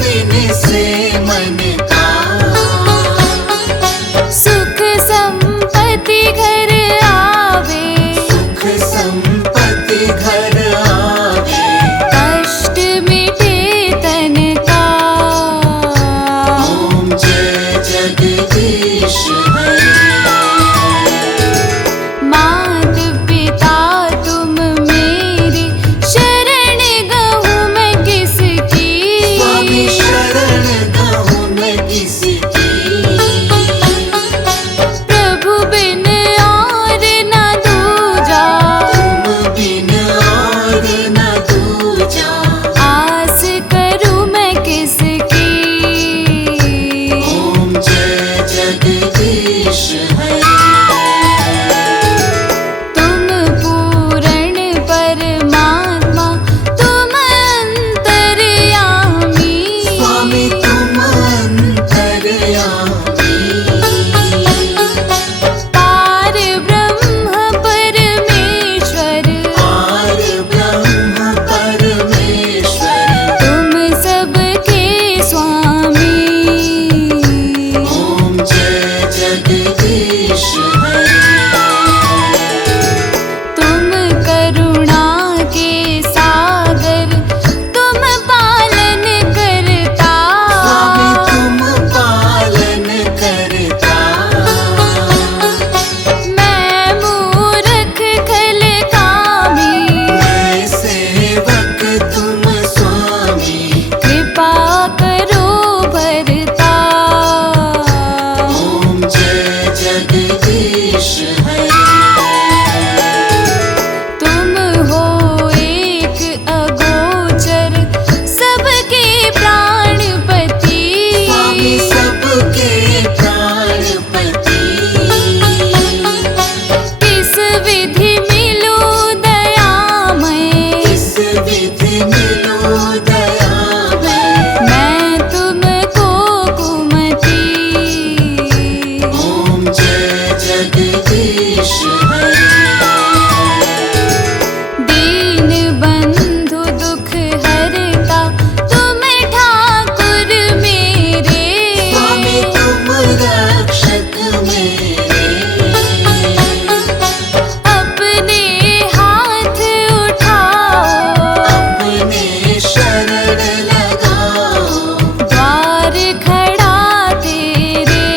बिन से मन का सुख संपत्ति घर आवे, सुख संपत्ति घर आवे, कष्ट मिटे तन का। ओम जय जगदीश हरे। मात पिता तुम मेरी, शरण गहूँ मैं किसकी। स्वामी शरण गहूँ मैं किसकी। प्रभु बिन और न दूजा, तुम बिन और न दूजा। आस करूँ मैं किसकी। ओम जय जगदीश हरे। तुम पूर्ण परमात्मा, तुम अंतर्यामी। स्वामी तुम अंतर्यामी। पार ब्रह्म परमेश्वर, पार ब्रह्म परमेश्वर। तुम सबके स्वामी। ओम जय जगदीश हरे। तुम करुणा के सागर, तुम पालन करता। स्वामी तुम पालन करता। मैं मूर्ख खल कामी, मैं सेवक तुम स्वामी। कृपा करो भरता। ओम जय जगदीश हरे। तुम हो एक अगोचर, सबके प्राणपति। स्वामी सबके प्राणपति। किस विधि मिलो दयामय, इस विधि मिलो दयामय। मैं तुमको कुमति। ओम जय जगदीश हरे। दीन बंधु दुख हरता, तुम ठाकुर मेरे। स्वामी तुम रक्षक मेरे। अपने हाथ उठाओ, अपने शरण लगाओ। द्वार खड़ा तेरे।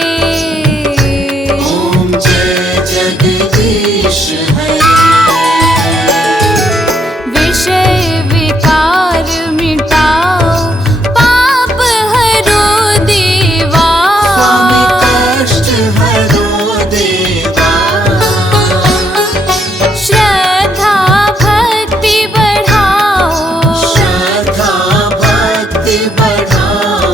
ओम जय जगदीश हरे। विषय विकार मिटाओ, पाप हरो देवा। स्वामी कष्ट हरो देवा। श्रद्धा भक्ति बढ़ाओ, श्रद्धा भक्ति बढ़ाओ।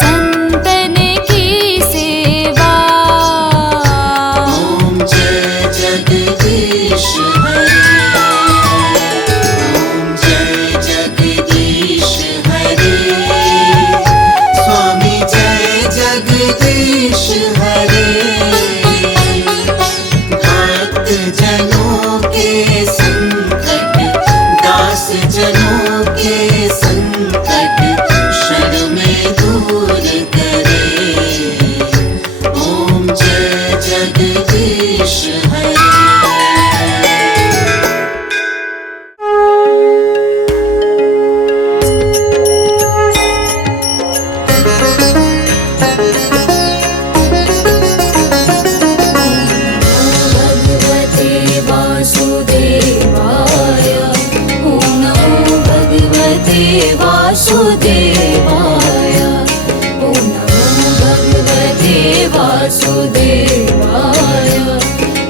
संतन की सेवा। ओम जय जगदीश हरे। ओम जय जगदीश हरे। स्वामी जय जगदीश हरे। भक्त जनों के संकट, दास जनों के संकट, क्षण में दूर करे। ओम जय जगदीश हरे। भगवते वासुदेवाय, ॐ नमो भगवते वासुदेवाय। ॐ नमो भगवते वासुदेवाय।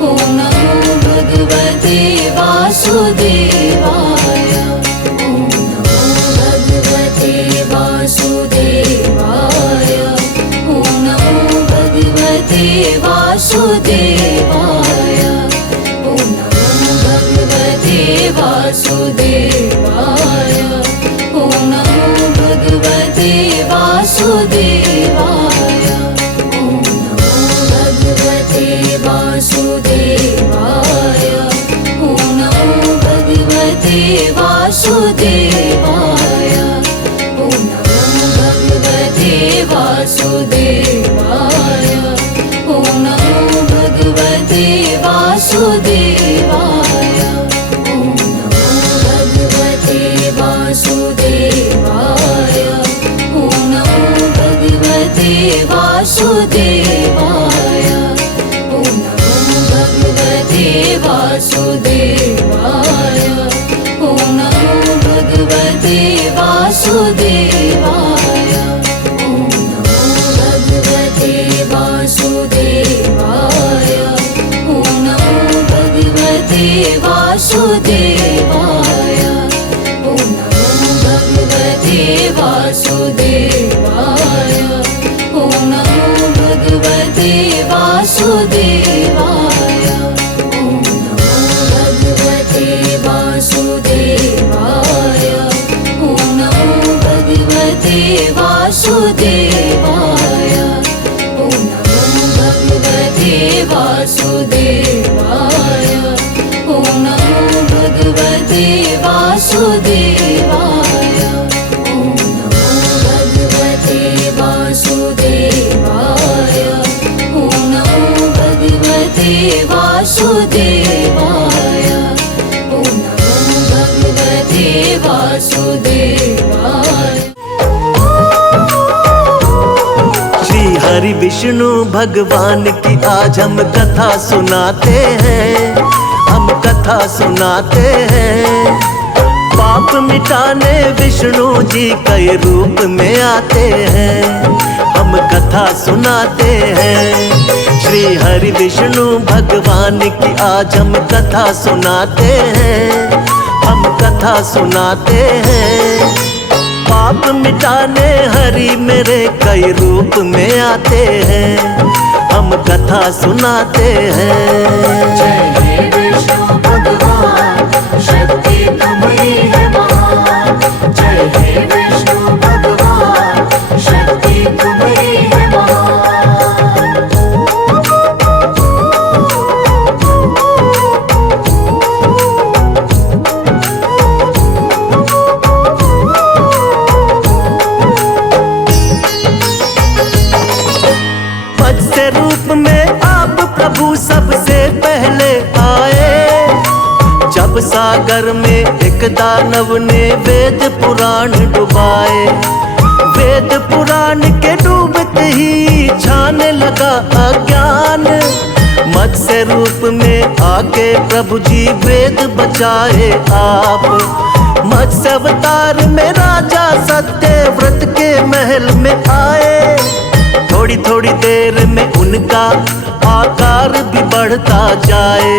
ॐ नमो भगवते वासुदेवाय। ॐ नमो भगवते वासुदेवाय। ॐ नमो भगवते वासुदेवाय। ॐ नमो भगवते वासुदेवाय। ॐ नमो भगवते वासुदेवाय। ॐ नमो भगवते वासुदेवाय। ॐ नमो भगवते वासुदेवाय। ॐ नमो वासुदेवाय। ॐ नमो भगवते वासुदेवाय। ॐ नमो भगवते वासुदेवाय। ॐ नमो भगवते वासुदेवाय। ॐ नमो भगवते वासुदेवाय। ॐ नमो भगवते वासुदेवाय। ॐ नमो भगवते वासुदेवाय। ॐ नमो भगवते वासुदेवाय। ॐ नमो भगवते वासुदेवाय। ॐ नमो भगवते वासुदेवाय। ॐ नमो भगवते वासुदेवाय। ॐ नमो भगवते वासुदेवाय। ॐ नमो भगवते वासुदेवाय। ॐ नमो भगवते वासुदेवाय। ॐ नमो भगवते वासुदेवाय। ॐ नमो भगवते वासुदेवाय। ॐ नमो भगवते वासुदेवाय। श्री हरि विष्णु भगवान की आज हम कथा सुनाते हैं, हम कथा सुनाते हैं। पाप मिटाने विष्णु जी कई रूप में आते हैं, हम कथा सुनाते हैं। श्री हरि विष्णु भगवान की आज हम कथा सुनाते हैं, हम कथा सुनाते हैं। पाप मिटाने हरि मेरे कई रूप में आते हैं, हम कथा सुनाते हैं। जय हे विष्णु भगवान, शक्ति तुम्हारी है महान। जय हे विष्णु भगवान, शक्ति तुम्हारी है महान। मत्स्य रूप में आप प्रभु सबसे पहले आए, जब सागर में एक दानव ने वेद पुराण डुबाए। वेद पुराण के डूबते ही छाने लगा अज्ञान। मत्स्य रूप में आके प्रभु जी वेद बचाए आप। मत्स्य अवतार में राजा सत्यव्रत के महल में आए। थोड़ी थोड़ी देर में उनका आकार भी बढ़ता जाए।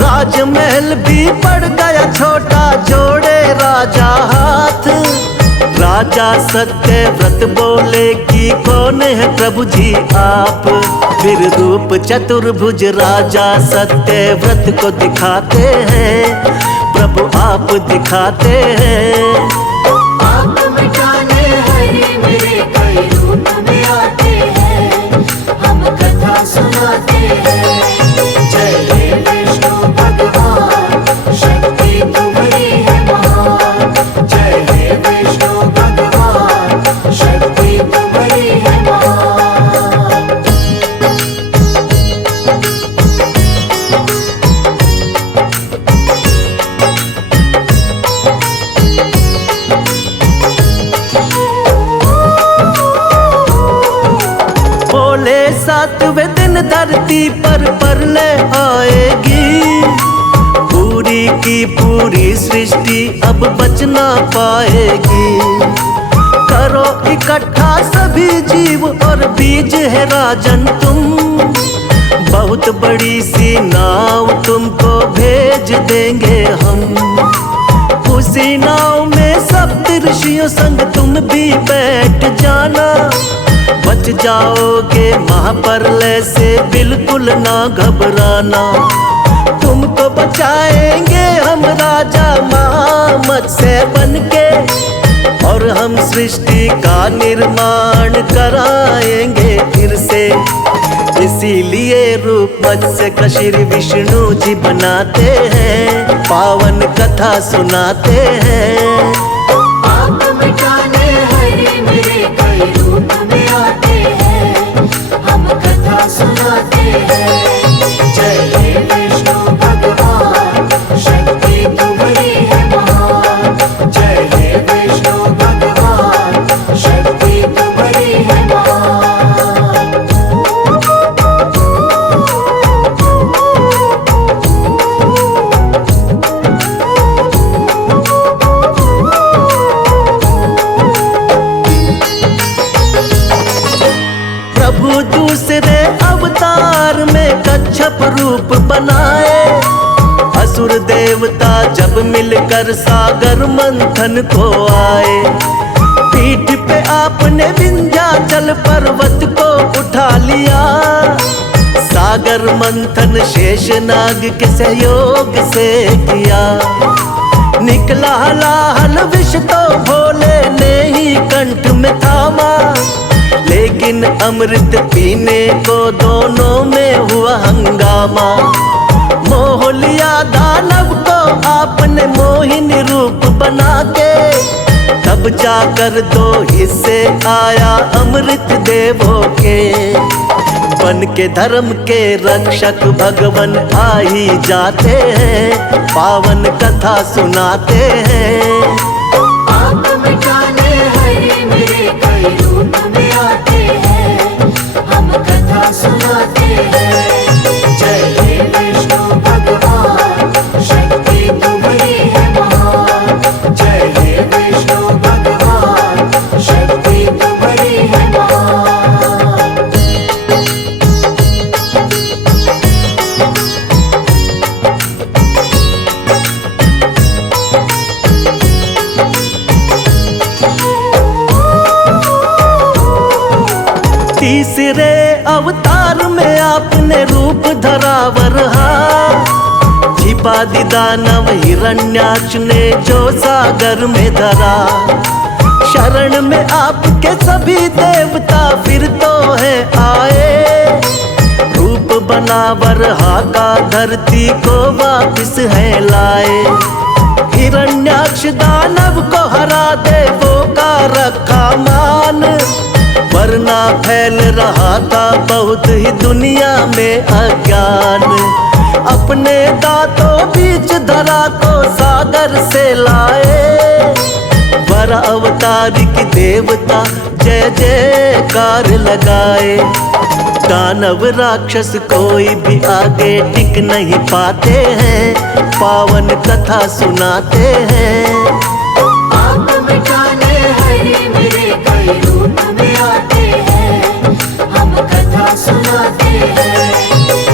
राजमहल भी पड़ गया छोटा, जोड़े राजा हाथ। राजा सत्यव्रत बोले कि कौन है प्रभु जी आप। फिर रूप चतुर्भुज राजा सत्यव्रत को दिखाते हैं, प्रभु आप दिखाते हैं। पाप मिटाने हरि मेरे कई रूप में आते हैं, हम कथा सुनाते हैं। जय हे विष्णु भगवान, शक्ति तुम्हारी है महान। जय हे विष्णु भगवान, शक्ति तुम्हारी है महान। बोले सातवें दिन धरती पर प्रलय आएगी। पूरी की पूरी सृष्टि अब बच ना पाएगी। करो इकट्ठा सभी जीव और बीज है राजन तुम। बहुत बड़ी सी नाव तुमको भेज देंगे हम। उसी नाव में सप्त ऋषियों संग तुम भी बैठ जाना। बच जाओगे महाप्रलय से बिल्कुल ना घबराना। तुमको बचाएंगे हम राजा मत्स्य बनके, और हम सृष्टि का निर्माण कराएंगे फिर से। इसीलिए रूप मत्स्य का श्री विष्णु जी बनाते हैं, पावन कथा सुनाते हैं। पाप मिटाने हरि मेरे कई रूप में आते सर्प रूप बनाए। असुर देवता जब मिलकर सागर मंथन को आए। पीठ पे आपने विंध्याचल पर्वत को उठा लिया। सागर मंथन शेषनाग के सहयोग से किया। निकला लाहल विष तो भोले ने ही कंठ में थामा। लेकिन अमृत पीने को दोनों में हुआ हंगामा। मोह लिया दानव को आपने मोहिनी रूप बना के। तब जाकर दो हिस्से आया अमृत देवों के। बन के धर्म के रक्षक भगवन आ ही जाते हैं। पावन कथा सुनाते हैं। पाप मिटाने हरे मेरे कई रूप में आते हैं। हम कथा सुनाते हैं। जय हे विष्णु भगवान, शक्ति तुम्हारी है महान। जय हे विष्णु भगवान, शक्ति तुम्हारी है महान। तीसरे अवतार में आपने रूप धरा वरहा। छिपा दी दानव हिरण्याक्ष ने जो सागर में धरा। शरण में आपके सभी देवता फिर तो है आए। रूप बना वरहा का धरती को वापिस है लाए। हिरण्याक्ष दानव को हरा देवों का रखा मान। वरना फैल रहा था बहुत ही दुनिया में अज्ञान। अपने दांतों बीच धरा को सागर से लाए। वर अवतारी की देवता जय जयकार लगाए। दानव राक्षस कोई भी आगे टिक नहीं पाते हैं। पावन कथा सुनाते हैं। पाप मिटाने हरे मेरे कई रूप में आते हैं। हम कथा सुनाते हैं।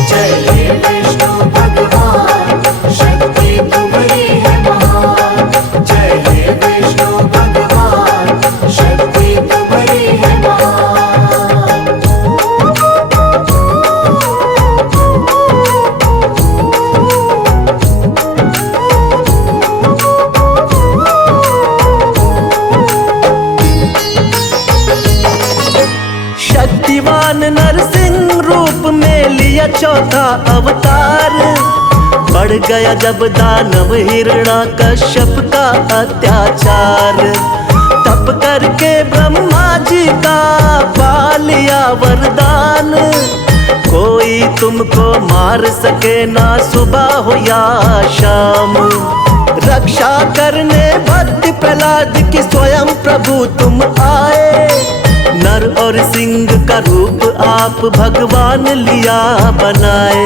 जय हे विष्णु भगवान, शक्ति तुम्हारी है महान। जय हे विष्णु भगवान, शक्ति तुम्हारी है महान। शक्तिवान नरसिंह रूप में लिया चौथा अवतार। बढ़ गया जब दानव हिरण्याकश्यप का अत्याचार। तप करके ब्रह्मा जी का पा लिया वरदान। कोई तुमको मार सके ना सुबह हो या शाम। रक्षा करने भक्त प्रहलाद की स्वयं प्रभु तुम आए। नर और सिंह का रूप आप भगवान लिया बनाए।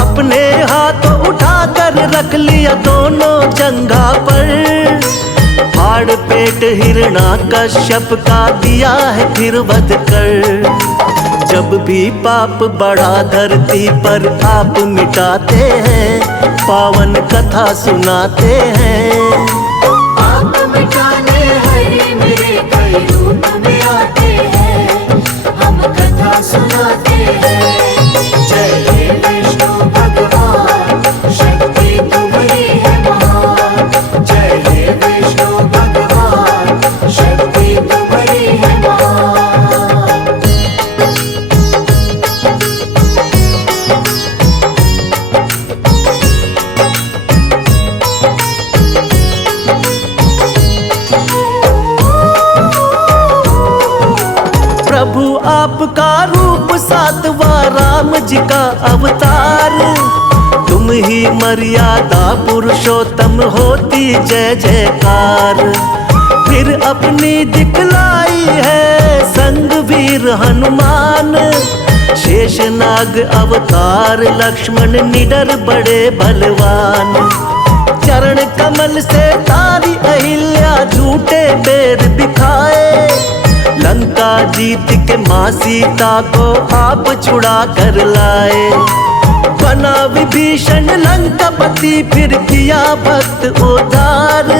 अपने हाथों उठाकर रख लिया दोनों जंघा पर। फाड़ पेट हिरण्याकश्यप का दिया है फिर वध कर। जब भी पाप बढ़ा धरती पर आप मिटाते हैं। पावन कथा सुनाते हैं। पाप मिटाने हरे मेरे कई रूप में आते हैं। हम कथा सुनाते हैं। जय हे विष्णु भगवान, शक्ति तुम्हारी है महान। जय हे विष्णु भगवान, शक्ति तुम्हारी है महान। प्रभु आपका रूप सातवां राम जी का अवतार। तुम ही मर्यादा पुरुषोत्तम होती जय जयकार। फिर अपनी दिखलाई है संग वीर हनुमान। शेषनाग अवतार लक्ष्मण निडर बड़े बलवान। चरण कमल से तारी अहिल्या झूठे बेर बिखाए। लंका जीत के माँ सीता को आप छुड़ा कर लाए। बना विभीषण लंकापति, फिर किया भक्त उद्धार।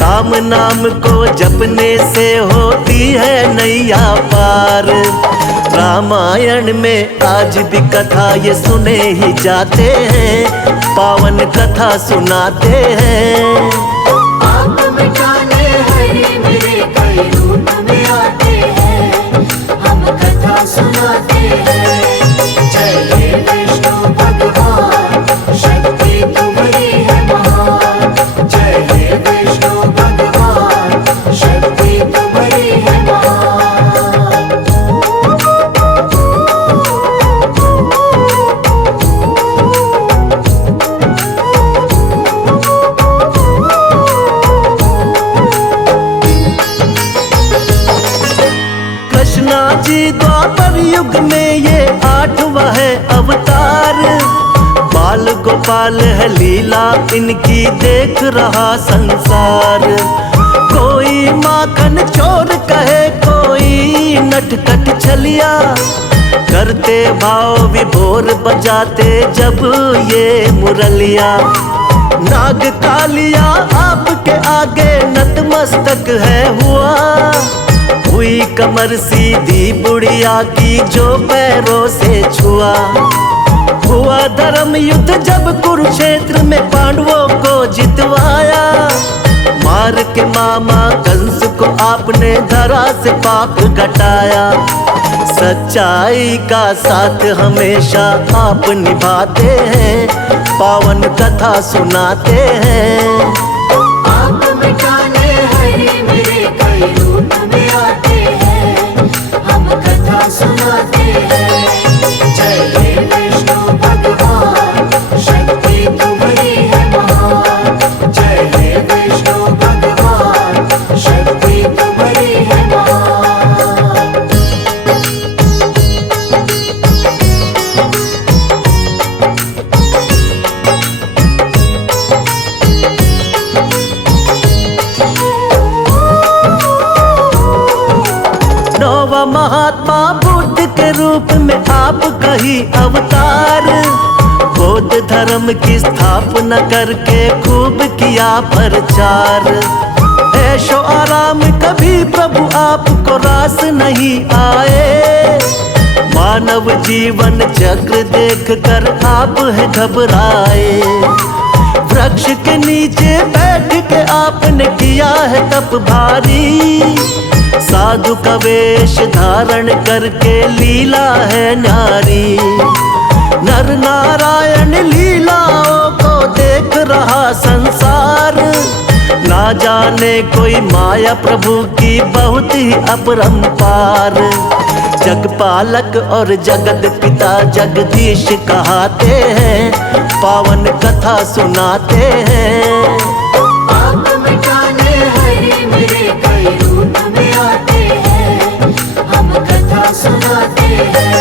राम नाम को जपने से होती है नैया पार। रामायण में आज भी कथा ये सुने ही जाते हैं, पावन कथा सुनाते हैं। पाप मिटाने हरि मेरे कई रूप में आते हैं, हम कथा सुनाते हैं। जय हे विष्णु भगवान, शक्ति तुम्हारी है महान। जय हे विष्णु भगवान, शक्ति तुम्हारी है महान। कृष्णा जी द्वापर युग में ये 8वां है अवतार। बाल गोपाल है लीला इनकी, देख रहा संसार। कोई माखन चोर कहे, कोई नटखट छलिया, करते भाव विभोर बजाते जब ये मुरलिया। नाग कालिया आपके आगे नतमस्तक है हुआ, हुई कमर सीधी बुढ़िया की जो पैरों से छुआ। हुआ धर्म युद्ध जब कुरुक्षेत्र में पांडवों को जितवाया, मार के मामा कंस को आपने धरा से पाप घटाया। सच्चाई का साथ हमेशा आप निभाते हैं, पावन कथा सुनाते हैं। पाप मिटाने हरि मेरे कई रूप में आते हैं, हम कथा सुनाते हैं। जय हे विष्णु भगवान, शक्ति तुम्हारी है महान। जय हे विष्णु भगवान, शक्ति तुम्हारी है महान। नौवा महात्मा बुद्ध के रूप में आप कही अवतार। बौद्ध धर्म की स्थापना करके खूब किया प्रचार। ऐशो आराम कभी प्रभु आपको रास नहीं आए, मानव जीवन चक्र देख कर आप है घबराए। वृक्ष के नीचे बैठ के आपने किया है तप भारी, साधु का वेश धारण करके लीला है नारी। नर नारायण लीलाओं को देख रहा संसार, ना जाने कोई माया प्रभु की बहुत ही अपरंपार। जगपालक और जगत पिता जगदीश कहाते हैं, पावन कथा सुनाते हैं। पाप मिटाने हरि मेरे कई रूप में आते हैं, हम कथा सुनाते हैं।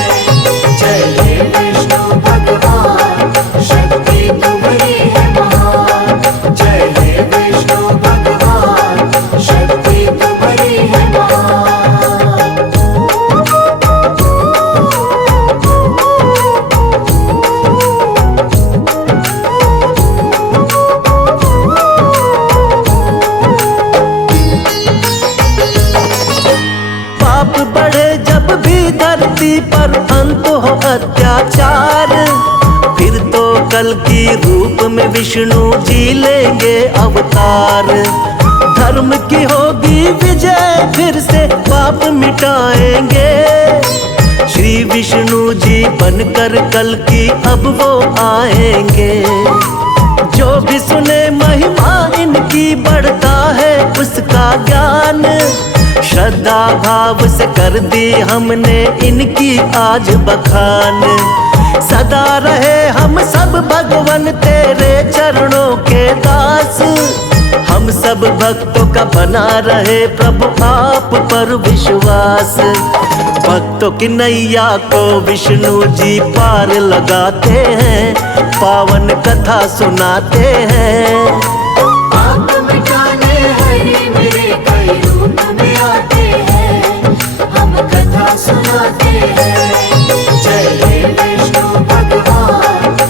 जय हे विष्णु भगवान, शक्ति तुम्हारी है महान। जय हे विष्णु भगवान, शक्ति तुम्हारी है महान। पाप बढ़े जब भी धरती पर अंत हो अत्याचार, फिर तो कल की रूप में विष्णु जी लेंगे अवतार। धर्म की होगी विजय, फिर से पाप मिटाएंगे। श्री विष्णु जी बनकर कल की अब वो आएंगे। जो भी सुने महिमा इनकी बढ़ता है उसका ज्ञान, श्रद्धा भाव से कर दी हमने इनकी आज बखान। सदा रहे हम सब भगवन तेरे चरणों के दास, हम सब भक्तों का बना रहे प्रभु आप पर विश्वास। भक्तों की नैया को विष्णु जी पार लगाते हैं, पावन कथा सुनाते हैं। पाप मिटाने हरि मेरे कई रूप में आते हैं, हम कथा सुनाते हैं। जय हे विष्णु भगवान,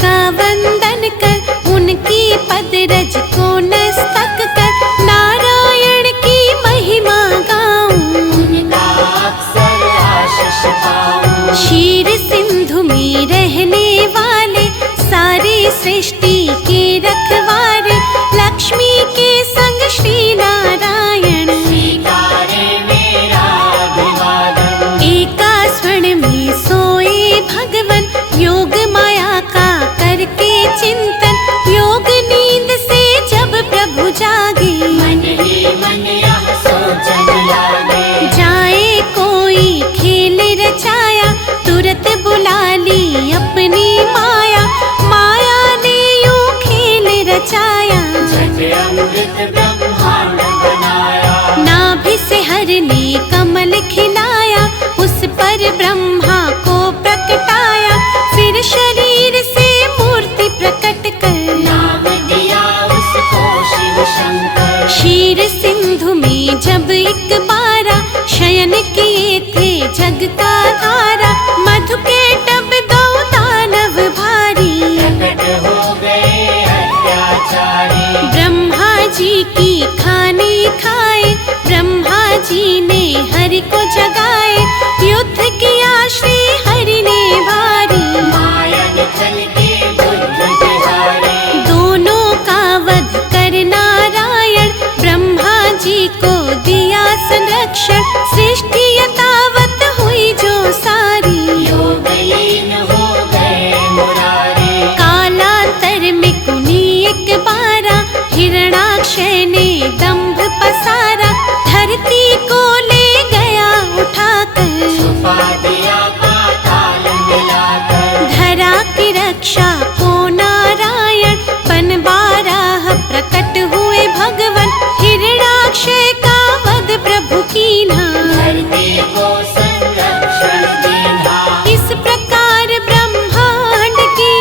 का वंदन कर, उनकी पदरज को नस्तक कर, नारायण की महिमा गाऊं, उनका अक्सर आशीष पाऊं। क्षीर सिंधु में रहने वाले, सारी सृष्टि के रखवारे, लक्ष्मी के संग श्री नारायण, स्वीकारे मेरा अभिवादन। एका स्वर्ण में सोए भगवन, योग माया का करके चिंतन, योग नींद से जब प्रभु जागे, मन ही मन यह सोचन लागे। जाए कोई खेल रचाया, तुरत बुला ली अपनी माया, माया ने यूं खेल रचाया, जग अमृत ब्रह्मांड बनाया। नाभि से हर ने कमल खिलाया, उस पर ब्रह्मा को प्रकटाया, फिर शरीर से मूर्ति प्रकट कर, नाम दिया उसको शिव शंकर। क्षीर सिंधु में जब एक बारा, शयन किए थे जग का धारा, मधु के टब दो दानव भारी, प्रकट हो गए अत्याचारी। ब्रह्मा जी की खानी खाए, ब्रह्मा जी ने हरि को जगाए, युद्ध किया श्री हरि ने भारी, माया निकल के बुद्ध बिहारी। दोनों का वध कर नारायण, ब्रह्मा जी को दिया संरक्षण, सृष्टि यथावत हुई जो सारी, योगलीन हो गए मुरारी। कालांतर में कुनी एक बारा, हिरणाक्षय ने दंभ पसारा, धरती को ले गया उठाकर, छुपा दिया पाताल मिलाकर। धरा की रक्षा को नारायण, बन बारह प्रकट हुए भगवन, हिरणाक्षय का वध प्रभु कीन्हा, धरती को संरक्षण दीना। इस प्रकार ब्रह्मांड की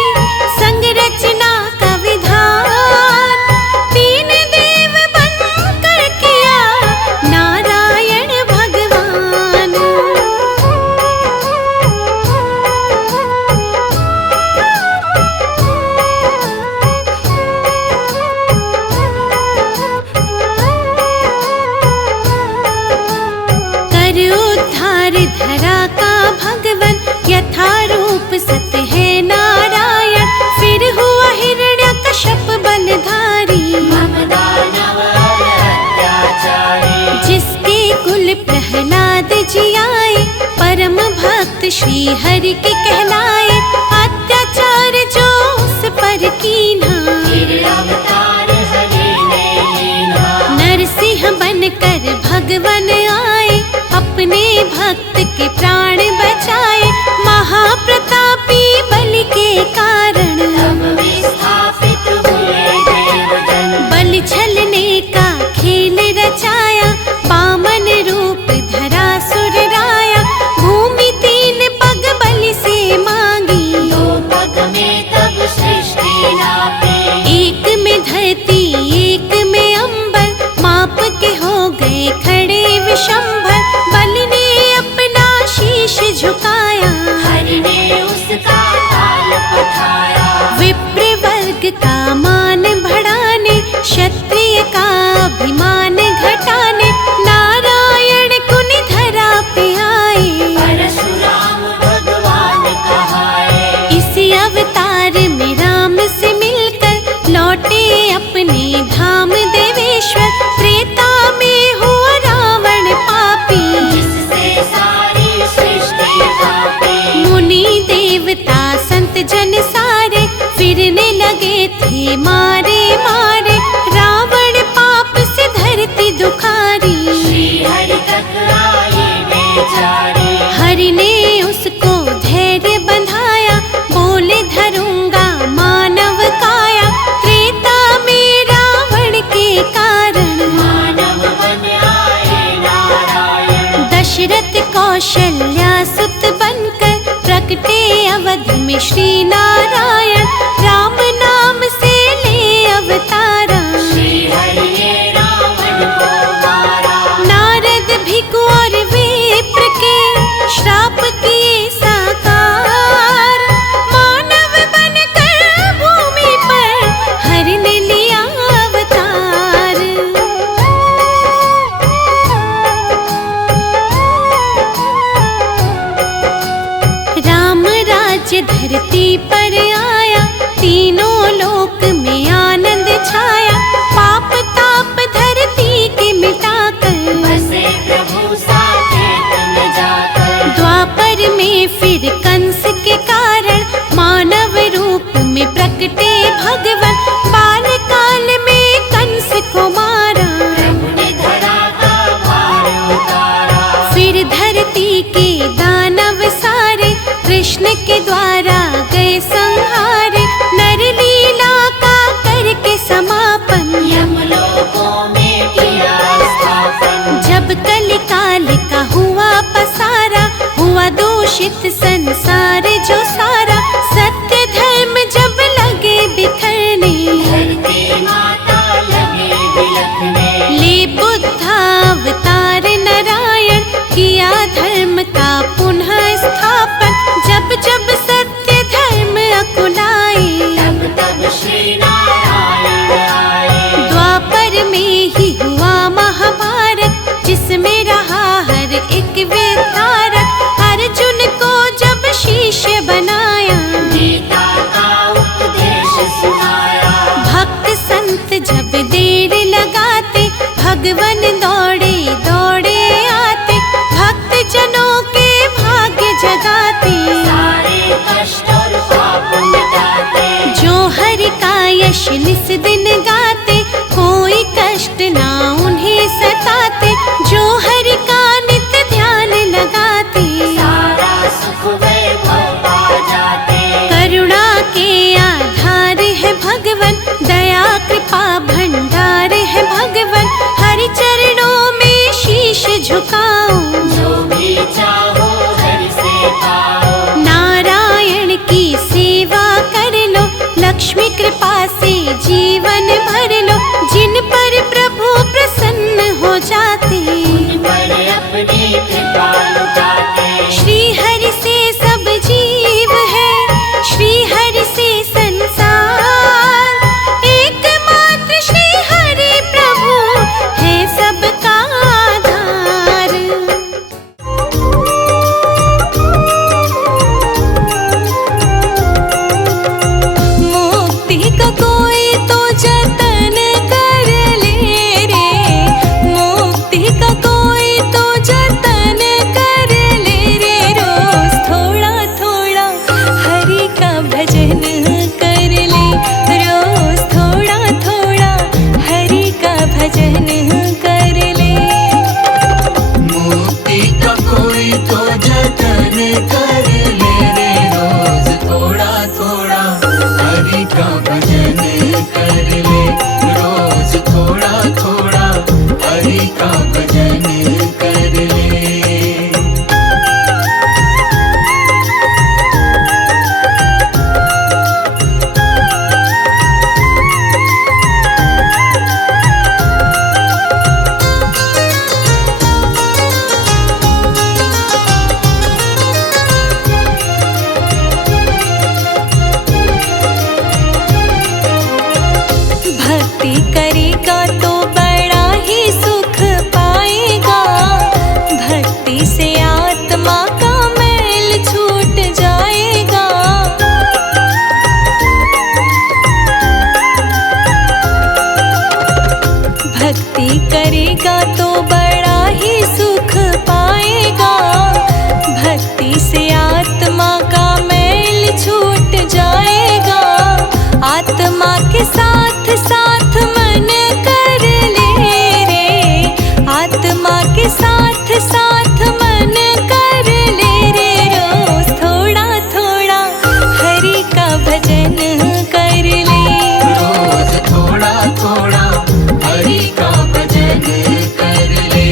संरचना का विधान, तीन देव बनकर किया नारायण भगवान। कर उद्धार धरा का भगवन, यथा रूप सत्य है नारायण, फिर हुआ हिरण्यकश्यप बलधारी, ममदानव और अत्याचारी। जिसके कुल प्रहलाद जी आए, परम भक्त श्री हरि के कहलाए, अत्याचार जो उस पर कीन्हा, फिर अवतार हरि ने लीना। नरसिंह बनकर भगवन आए, अपने भक्त के प्राण बचाए, महाप्रतापी बलि के कारण, तब विस्थापित हुए देवजन। बलि छलने का खेल रचाया, बामन रूप धरा सुर राया, भूमि तीन पग बलि से मांगी, दो पग में तब सृष्टि नापी। एक में धरती एक में अंबर, माप के हो गए खड़े विशंभर, बलि ने अपना शीश झुकाया, हरि ने उसका ताल पठाया। विप्र वर्ग का मान बढ़ाने, क्षत्रिय का अभिमान घटाने, नारायण कुनि धरा पे आए, परशुराम भगवान कहाए। इसी अवतार में राम से मिलकर लौटे अपने धाम देवेश्वर, त्रेता में हुआ रावण पापी, जिससे सारी सृष्टि कांपी। मुनि देवता संत जन सारे, फिरने लगे थे मारे मारे, रावण पाप से धरती दुखारी, श्री हरि तक आई बेचारी। हरि ने उसको धैर्य बंधाया, बोले धरूंगा मानव काया, त्रेता में रावण के कारण, मानव बन आए नारायण। दशरथ कौशल्या सुत बनकर, प्रकटे अवध में श्री नारायण, राम नाम से ले अवतारा, श्री हरि ने रावण को मारा। नारद भिखु और विप्र के श्राप किए साकार, मानव बनकर में प्रकटे भगवान, बाल काल में कंस को मारा। प्रभु ने धरा का भार उतारा। फिर धरती के दानव सारे कृष्ण के द्वारा गए संहारे। नर लीला का करके समापन, यमलोकों में किया स्थापन। जब कलिकाल का हुआ पसारा, हुआ दूषित संसार जो सारा। सत्य धर्म जब लगे बिखरने, धरती माता लगे बिलखने। ले बुद्धावतार नारायण, किया धर्म का पुनः स्थापन। जब जब सत्य धर्म अकुलाए, तब तब श्री नारायण आए। द्वापर में ही हुआ महाभारत, जिसमें रहा हर एक विधारक। अर्जुन को जब शिष्य बनाया, गीता का उपदेश सुनाया। भक्त संत जब देर लगाते, भगवन दौड़े दौड़े आते। भक्त जनों के भाग्य जगाते, सारे कष्ट और पाप मिटाते। जो हरि का यश निस दिन गाते, कोई कष्ट ना उन्हें सताते। जो हरि का नित्य ध्यान लगाते, सारा सुख वैभव पा जाते। करुणा के आधार है भगवन, दया कृपा भंडार है भगवन। हरि चरणों में शीश झुकाओ, जो भी चाहो हरि से पाओ। नारायण की सेवा कर लो, लक्ष्मी कृपा से जीवन भर लो। जिन पर प्रभु प्रसन्न हो जाते, उन पर अपनी कृपा लुटाते। श्री हरि से सब जीव है, श्री हरि से संसार। एकमात्र श्री हरि प्रभु है सबका आधार। मुक्ति का कोई तो जतन कर ले रे, मुक्ति का कोई तो जतन कर ले रे। रोज थोड़ा थोड़ा हरि का भजन कर ले, रोज थोड़ा थोड़ा हरि का भजन कर ले। मुक्ति का कोई तो जतन कर ले रे, रोज थोड़ा थोड़ा हरि का भजन कर ले। रोज थोड़ा थोड़ा हरि का भजन कर ले। भक्ति करेगा तो बड़ा ही सुख पाएगा, भक्ति से आत्मा का मैल छूट जाएगा। भक्ति करेगा तो बड़ा ही सुख पाएगा, भक्ति से आत्मा का मैल छूट जाएगा। आत्मा के साथ साथ मन कर ले रे, आत्मा के साथ साथ मन कर ले रे। रोज थोड़ा थोड़ा हरि का भजन कर ले, रोज थोड़ा थोड़ा हरि का भजन कर ले।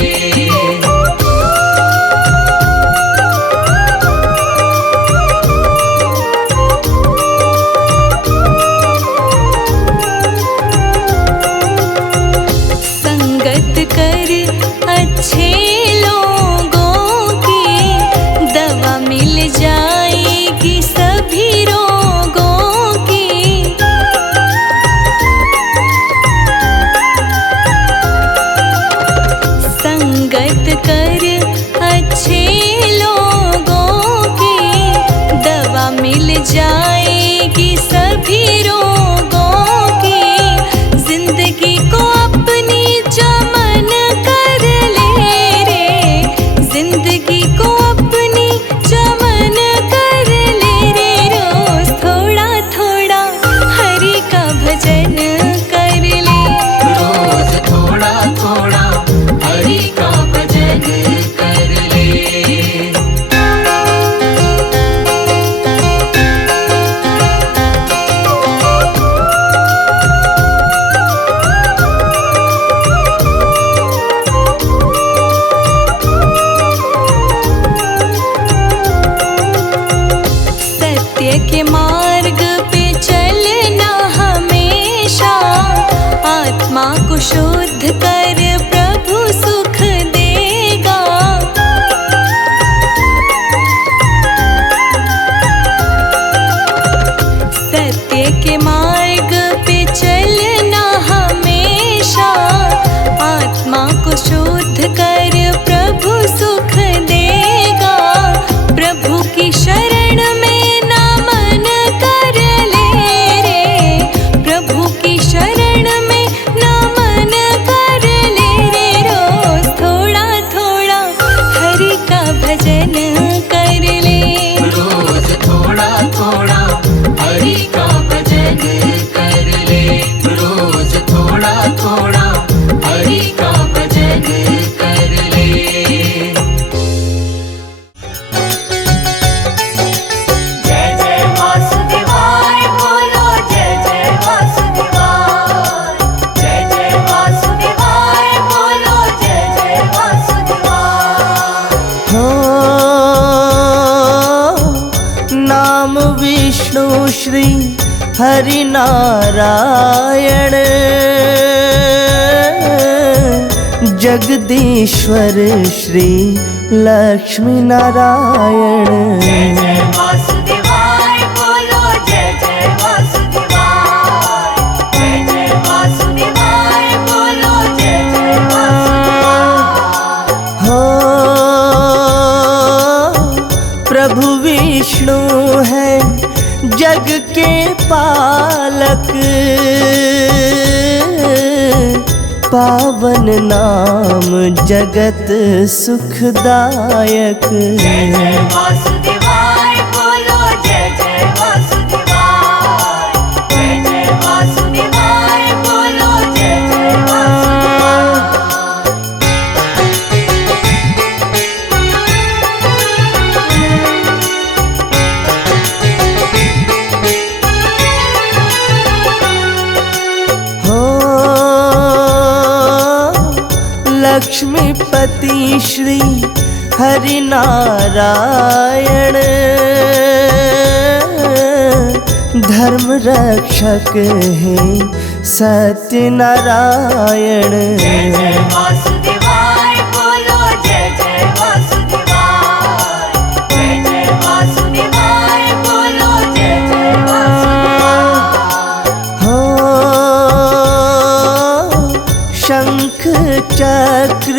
श्री हरि नारायण, जगदीश्वर श्री लक्ष्मी नारायण। जय जय वासुदेवाय बोलो, जय जय वासुदेवाय। जय जय वासुदेवाय बोलो, जय जय वासुदेवाय। हो प्रभु विष्णु है जग के पालक, पावन नाम जगत सुखदायक। जय जय वासुदेवाय बोलो, जय जय वासुदेवाय। जय जय वासुदेवाय बोलो, जय जय वासुदेवाय। हो लक्ष्मीपति श्री हरि नारायण, धर्म रक्षक है सत्य नारायण। जय जय वासुदेवाय बोलो, जय जय वासुदेवाय। जय जय वासुदेवाय बोलो, जय जय वासुदेवाय। हो शंख चक्र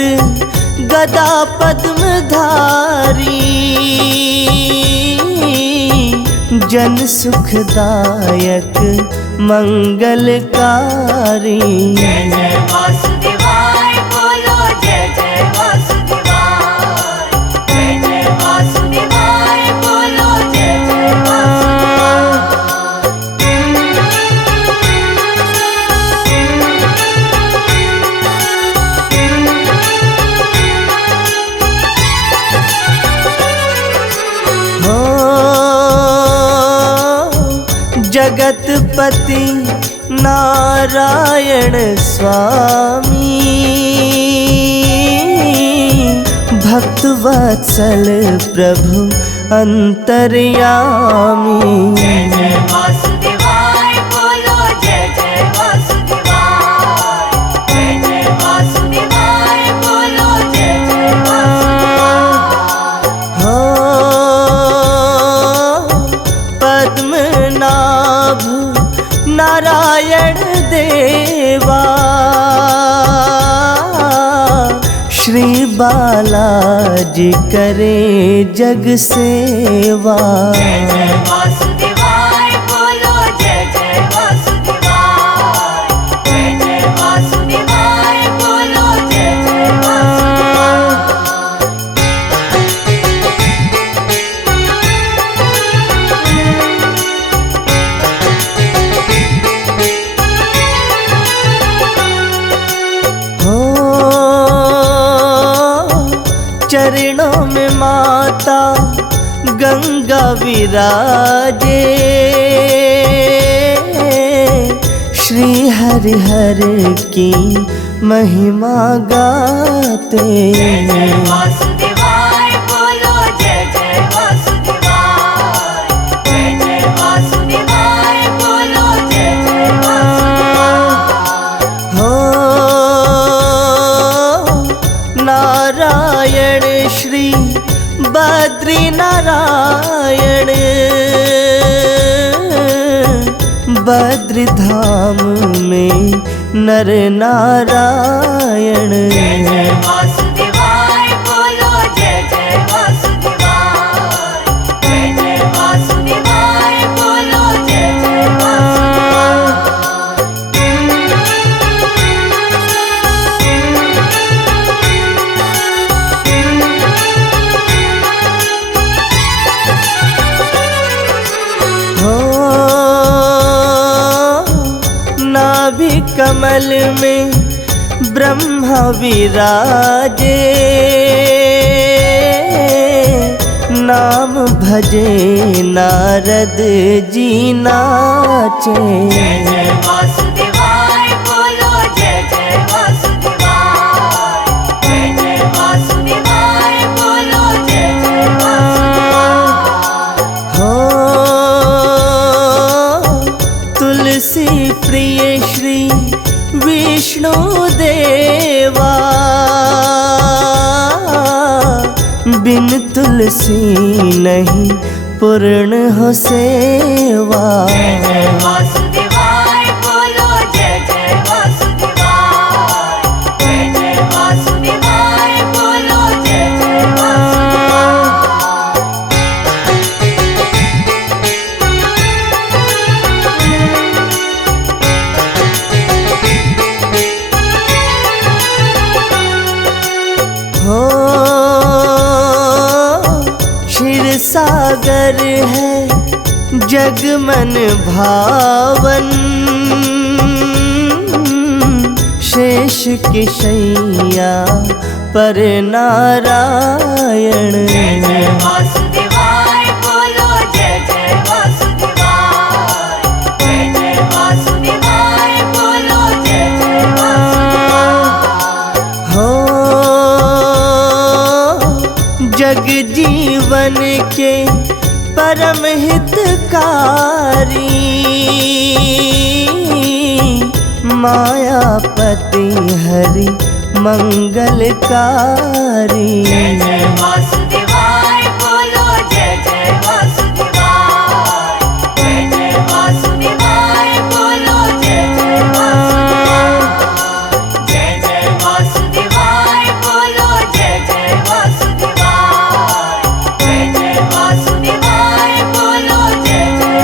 गदा पद्मधारी, जन सुखदायक मंगलकारी। जय जय वासुदेवाय बोलो, जय जय वासुदेवाय। जय जय वासुदेवाय बोलो, जय जय हो जगतपति नारायण स्वामी, भक्त वत्सल प्रभु अंतर्यामी। जय जय वासुदेवाय बोलो, जय जय वासुदेवाय। जय जय वासुदेवाय बोलो, जय जय वासुदेवाय। हो पद्मनाभ नारायण देवा, श्री बालाजी करे जग सेवा। जय जय वासुदेवाय बोलो, जय जय वासुदेवाय। जय जय वासुदेवाय बोलो, जय जय वासुदेवाय। हो चरणों में माता गंगा विराजे, श्री हरि हर की महिमा गाते। जय जय वासुदेवाय बोलो, जय जय वासुदेवाय। जय जय वासुदेवाय बोलो, जय जय वासुदेवाय। हो नारायण श्री बद्री नारायण, बद्री धाम में नर नारायण। जय जय वासुदेवाय बोलो, जय जय वासुदेवाय। जय जय वासुदेवाय बोलो, जय जय वासुदेवाय। हो नाभि कमल में ब्रह्मा विराजे, नाम भजे नारद जी नाचे। जय जय वासुदेवाय बोलो, जय जय वासुदेवाय। जय जय वासुदेवाय बोलो, जय जय वासुदेवाय। हो तुलसी प्रिय श्री विष्णु देवा, बिन तुलसी नहीं पूर्ण हो सेवा। जय जय वासुदेवाय बोलो, जय जय वासुदेवाय। जय जय वासुदेवाय बोलो, जय जय हो क्षीर सागर है जग मन भावन, शेष की शैया पर नारायण। जय जय वासुदेवाय बोलो, जय जय वासुदेवाय। जय जय वासुदेवाय बोलो, जय जय वासुदेवाय। हो जग जीवन के परम हितकारी, मायापति हरि मंगलकारी। जय जय वासुदेवाय बोलो, जय जय वासुदेवाय। जय जय वासुदेवाय बोलो, जय जय वासुदेवाय। जय जय वासुदेवाय बोलो, जय जय वासुदेवाय। जय जय वासुदेवाय बोलो, जय जय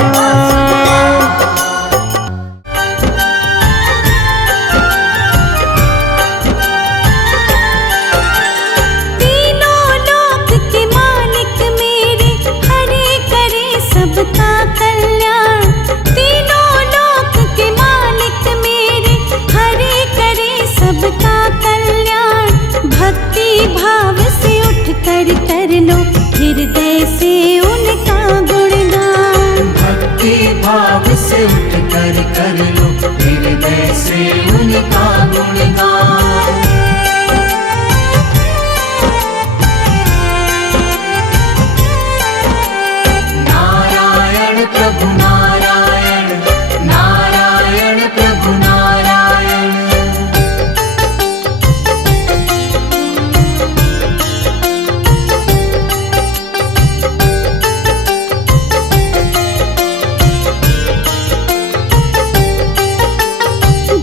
तीनों लोक के मालिक मेरे, हरे करे सबका कल्याण। तीनों लोक के मालिक मेरे, हरे करे सबका कल्याण। भक्ति भाव से उठ कर लो हृदय से उनका गुणगान। भक्ति भाव से उठ कर लो हृदय से उनका गुणगान। नारायण प्रभु नारायण, नारायण प्रभु नारायण।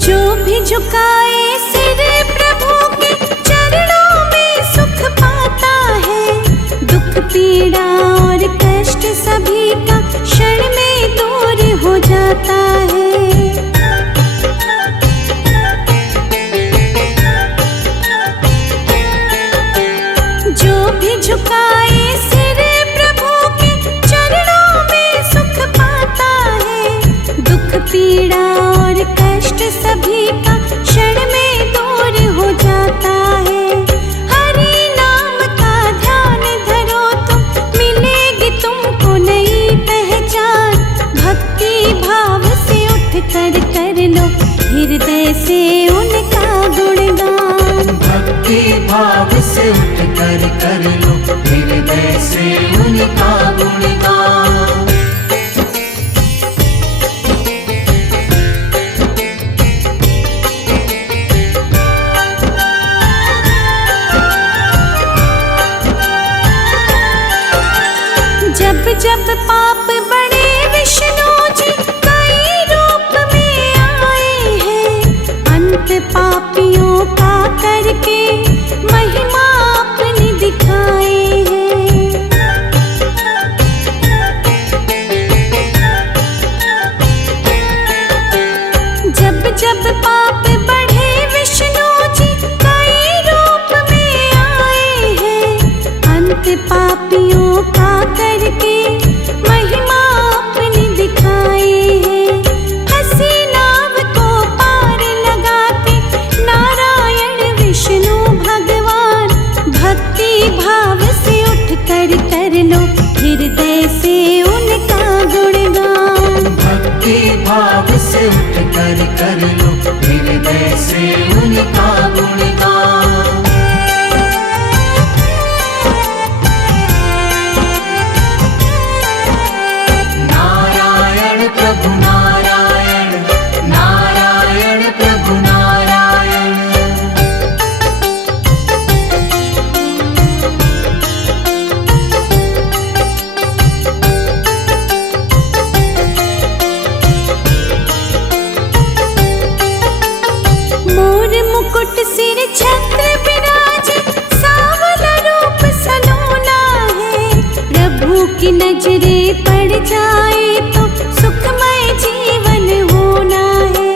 जो भी झुकाए सिर प्रभु के चरणों में सुख पाता है। दुख पीड़ा और कष्ट सभी का क्षण में दूर हो जाता है। जो भी झुकाए सिर प्रभु के चरणों में सुख पाता है। दुख पीड़ा और कष्ट सभी का क्षण में दूर हो जाता है। हरि नाम का ध्यान धरो तुम, मिलेगी तुमको नई पहचान। भक्ति भाव से उठ कर लो हृदय से उनका गुणगान। भक्ति भाव से उठ कर लो हृदय से उनका गुणगान। जब जब पाप बड़े विष्णु जी कई रूप में आए हैं। अंत पापियों का करके महिमा अपनी दिखाए हैं। जब जब पाप बढ़े विष्णु जी कई रूप में आए हैं। अंत पापियों का करके महिमा अपनी दिखाए हैं। हंसी नाव को पार लगाते नारायण विष्णु भगवान। भक्ति भाव से उठ कर लो हृदय से उनका गुणगान। भक्ति भाव से उठ कर लो हृदय से उनका गुणगान। नारायण प्रभु नारायण, नजरे पड़ जाए तो सुखमय जीवन होना है।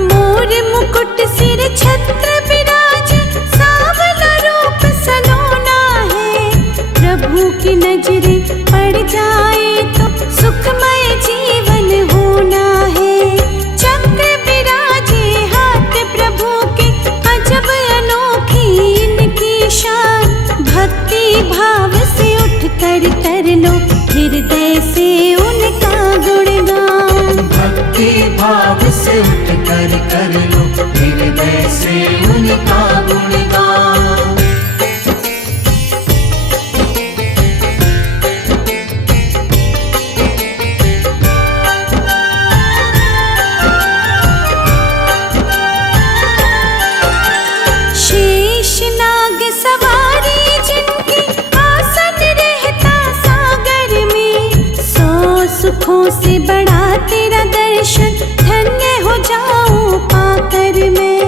मोर मुकुट सिर छत्र विराजे, सांवला रूप सलोना है। प्रभु की नजरे पड़ जाए तो सुखमय जीवन होना है। चक्र विराजे हाथ प्रभु के, अजब अनोखी इनकी शान। भक्ति भाव से उठ कर लो हृदय से उनका गुणगान। भक्ति भाव से उठ कर लो हृदय से उनका गुणगान। शेष नाग सवारी जिनकी, आसन रहता सागर में। 100 सुखों से बड़ा तेरा दर्शन, धन्य हो जाऊं पाकर मैं।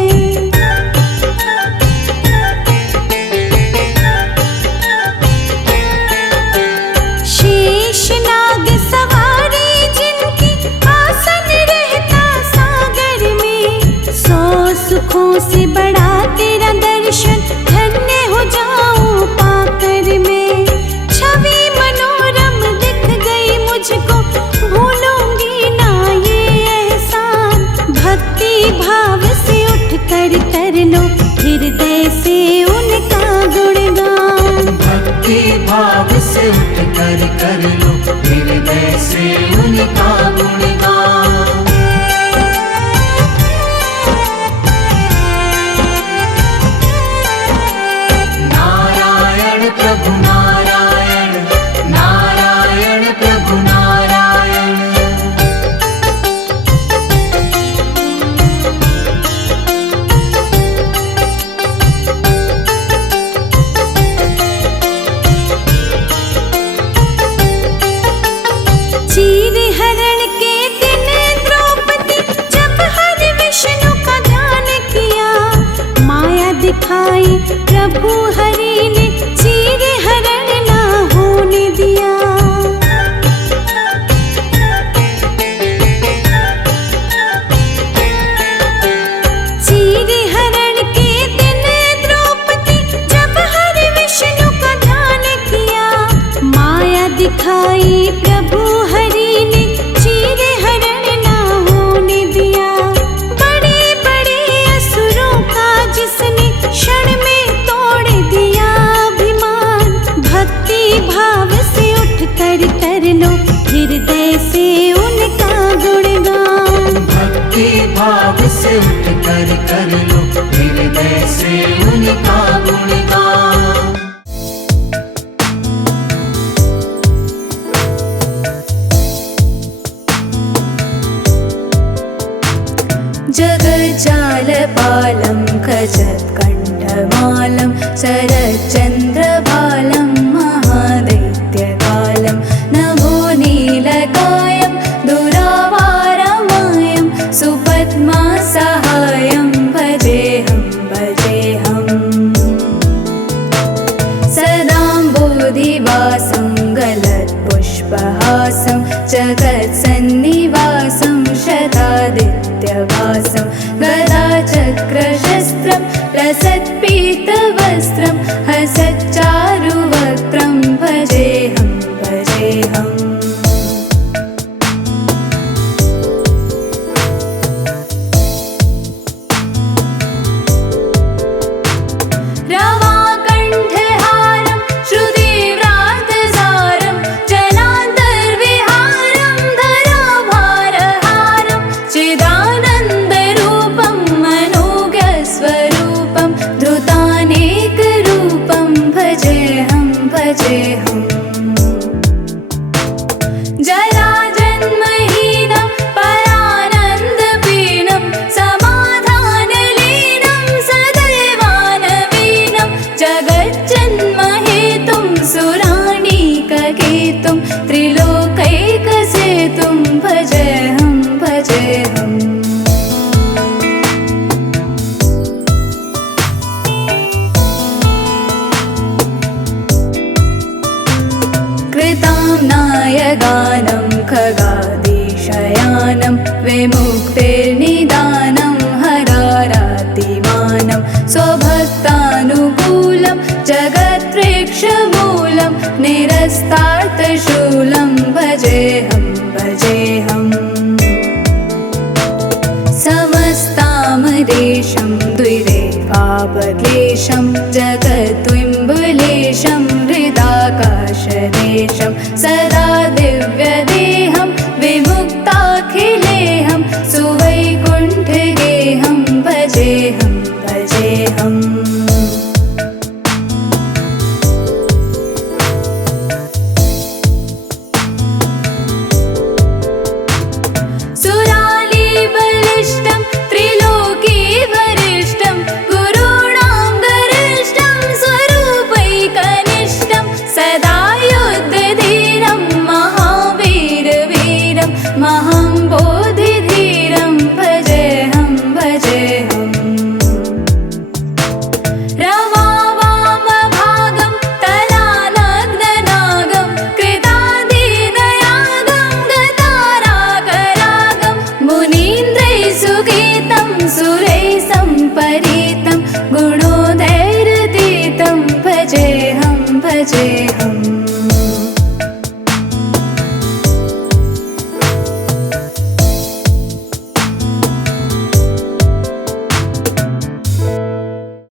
शेष नाग सवारी जिनकी, आसन रहता सागर में। 100 सुखों से बड़ा तेरा दर्शन, धन्य हो जाऊं पाकर मैं। छवि मनोरम दिख गई मुझको, भूलूंगी ना ये एहसान। भक्ति भाव से उठ कर लो हृदय से उनका गुणगान। भक्ति भाव से उठ कर लो हृदय से उनका गुणगान। नारायण प्रभु नारायण, नारायण प्रभु नारायण। चीर हरण के दिन द्रौपदी, जब हर विष्णु का ध्यान किया। माया दिखाई प्रभु हरि ने, चीर हरण ना होने दिया। चीर हरण के दिन द्रौपदी, जब हर विष्णु का ध्यान किया। माया दिखाई प्रभु हरि ने, चीर हरण ना होने दिया। बड़े बड़े असुरों का जिसने क्षण में तोड़ दिया अभिमान। भक्ति भाव से उठ कर लो हृदय से उनका गुणगान। भक्ति भाव से उठ कर लो हृदय से उनका गुणगान। जगज्जालपालं खचत्कण्ठमालं, शरच्चन्द्रबालं महादैत्यकालं। नभो नीलकायं दुरावारमायं, सुपद्मासहायं भजेऽहं भजेऽहम्। सदाम्बोधिवासं गलत्पुष्पहासं, जगत्सन्निवासं शतादित्यवासं। गदाचक्रशस्त्रं लसत्पीतवस्त्रं, हसच्चारुवक्त्रं भजेऽहं भजेऽहम्। रवाकण्ठहारं श्रुतिव्रातसारं, जनान्तर्विहारं धराभारहारं। चिदानन्दरूपं मनोज्ञस्वरूपं, धृतानेकरूपं भजेऽहं भजेऽहम्। जराजन्महीनं परानन्दपीनं, समाधानलीनं सदैवानवीनं। जगज्जन्महेतुं सुराणीककेतुं, त्रिलोकैकसेतुं भजेऽहं भजेऽहम्। खगानं खगादिशयानं विमुक्तिर्निदानं हरारातिमानं स्वभक्तानुकूलं जगत्वृक्षमूलं निरस्तार्थशूलं भजेऽहं भजेऽहम् समस्तामरेशं द्विरेफापक्लेशं जगद्विम्बुलेशं हृदाकाशदेशं